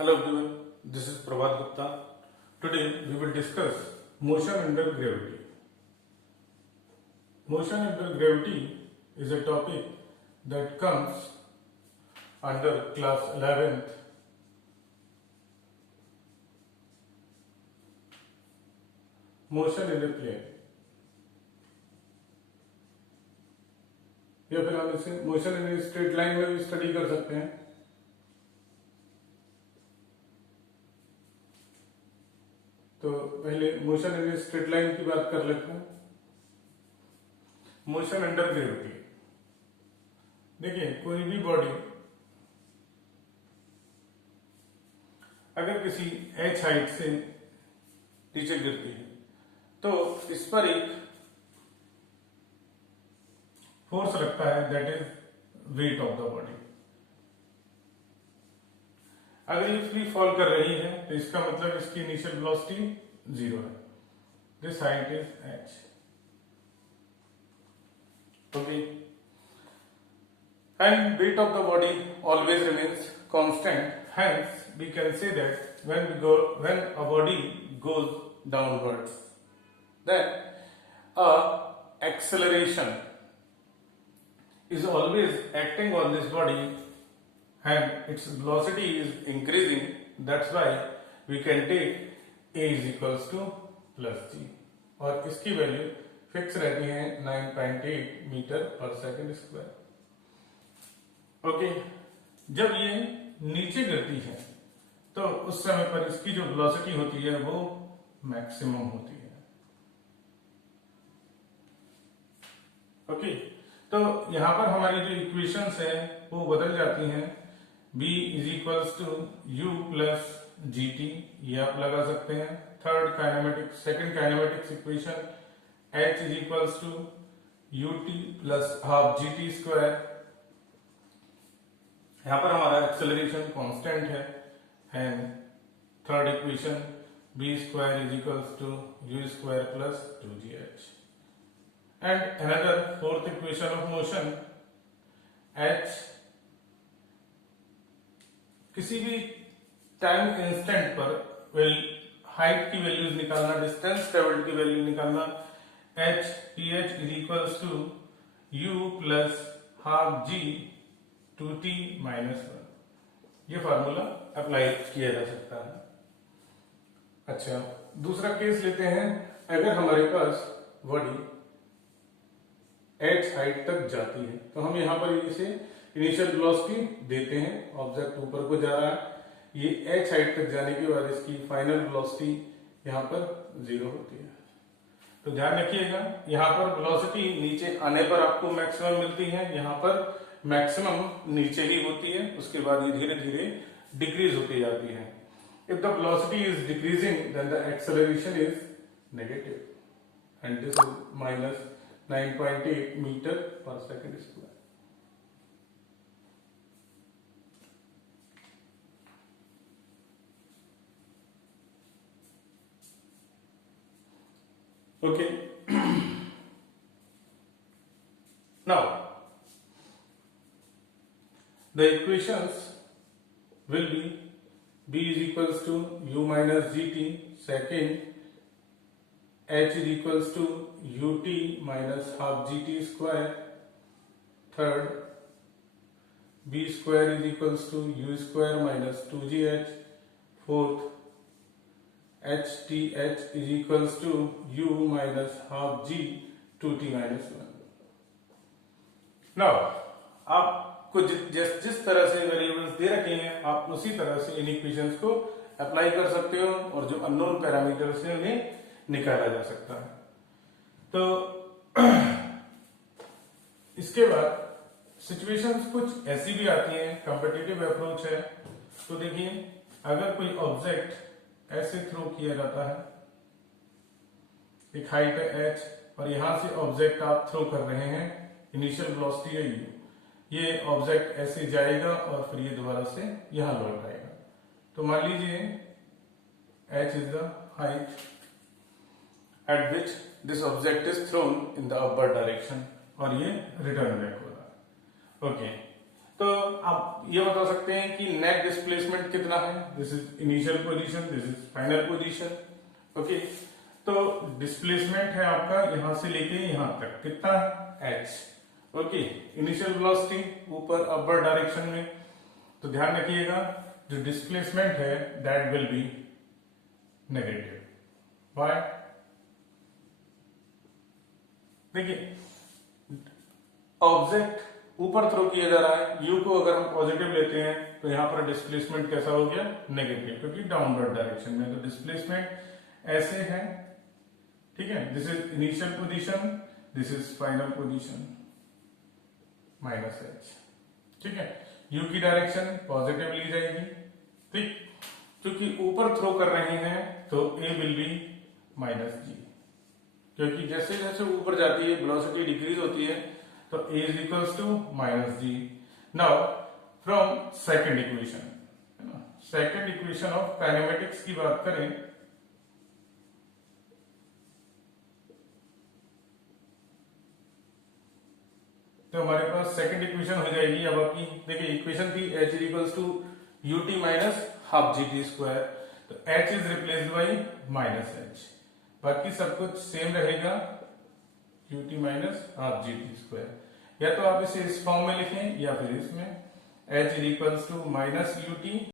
Hello everyone, this is Prabhat Gupta. Today we will discuss motion under gravity. Motion under gravity is a topic that comes under class 11th. Motion in a plane. या फिर हम इसे motion in straight line में भी study कर सकते हैं. तो पहले मोशन इन स्ट्रेट लाइन की बात कर लेते हैं. Motion under gravity. देखिए, कोई भी बॉडी अगर किसी h हाइट से नीचे गिरती है तो इस पर एक फोर्स लगता है, that is weight of the body. अगर ये फ्री फॉल कर रही है तो इसका मतलब इसकी इनिशियल वेलोसिटी 0 है. This height is h. Okay, and weight of the body always remains constant. Hence we can say that when a body goes downwards, then a acceleration is always acting on this body and its velocity is increasing. That's why we can take a is equals to plus g, और इसकी value fix रहती है 9.8 metre per second square. Okay, जब ये नीचे गिरती है तो उस समय पर इसकी जो वेलोसिटी होती है वो मैक्सिमम होती है. ओके, तो यहां पर हमारी जो इक्वेशंस है वो बदल जाती हैं. b is equals to u plus g t, ये आप लगा सकते हैं. Second kinematics equation h is equals to u t plus half g t square. यहां पर हमारा एक्सेलरेशन कांस्टेंट है. And third equation b square is equals to u square plus 2gh. And another fourth equation of motion, h किसी भी time instant पर height की values निकालना, distance travelled की वैल्यू निकालना. h ph is equals to u plus half g 2t minus 1. ये formula apply किया जा सकता है. अच्छा, दूसरा केस लेते हैं. अगर हमारे पास बॉडी h हाइट तक जाती है तो हम यहाँ पर इसे इनिशियल वेलोसिटी देते हैं. ऑब्जेक्ट ऊपर को जा रहा है, ये h हाइट तक जाने के बाद इसकी फाइनल वेलोसिटी यहाँ पर 0 होती है. तो ध्यान रखिएगा, यहाँ पर वेलोसिटी नीचे आने पर आपको मैक्सिमम मिलती है, यहाँ पर मैक्सिमम नीचे ही होती है, उसके बाद ये धीरे धीरे डिक्रीज होती जाती है. If the velocity is decreasing then the acceleration is negative and this is minus 9.8 metre per second square. Okay. Now the equations will be b is equals to u minus gt. Second, h is equals to ut minus half gt square. Third, b square is equals to u square minus 2gh. Fourth, HTH is equals to u minus half g 2t minus 1. Now, आपको जिस तरह से variables दे रखे हैं आप उसी तरह से इन इक्वेशंस को अप्लाई कर सकते हो और जो अननोन पैरामीटर्स हैं उन्हें निकाला जा सकता है. तो इसके बाद सिचुएशंस कुछ ऐसी भी आती हैं, कॉम्पिटिटिव अप्रोच है. तो देखिए, अगर कोई ऑब्जेक्ट ऐसे थ्रो किया जाता है, एक हाइट है h और यहां से ऑब्जेक्ट आप थ्रो कर रहे हैं, इनिशियल वेलोसिटी है u. ये ऑब्जेक्ट ऐसे जाएगा और फिर ये दोबारा से यहां लौट आएगा. तो मान लीजिए h is the height eight which this object is thrown in the upper direction और ये रिटर्न बैक हो रहा है. ओके, तो आप ये बता सकते हैं कि नेट डिस्प्लेसमेंट कितना है। This is initial position, this is final position. Okay, तो डिस्प्लेसमेंट है आपका यहां से लेके यहां तक कितना है h। ओके, इनिशियल वेलोसिटी ऊपर अपवर्ड डायरेक्शन में, तो ध्यान रखिएगा जो डिस्प्लेसमेंट है that will be negative. Why? देखिए, ऑब्जेक्ट ऊपर थ्रो किया जा रहा है, u को अगर हम पॉजिटिव लेते हैं तो यहां पर डिस्प्लेसमेंट कैसा हो गया, नेगेटिव, क्योंकि डाउनवर्ड डायरेक्शन में। तो डिस्प्लेसमेंट ऐसे है, ठीक है। This is initial position, this is final position, minus h, ठीक है। u की डायरेक्शन पॉजिटिव ली जाएगी, ठीक, क्योंकि ऊपर थ्रो कर रहे हैं तो a will be minus g, क्योंकि जैसे जैसे ऊपर जाती है वेलोसिटी डिक्रीज होती है, तो a is equals to minus g. Now from second equation, second equation of kinematics की बात करें तो हमारे पास सेकंड इक्वेशन हो जाएगी अब आपकी। देखिए, इक्वेशन थी h is equals to ut minus half g t square, तो h is replaced by minus h, बाकी सब कुछ सेम रहेगा, ut minus half g t square. या तो आप इसे इस फॉर्म में लिखें या फिर इसमें h is equals to minus ut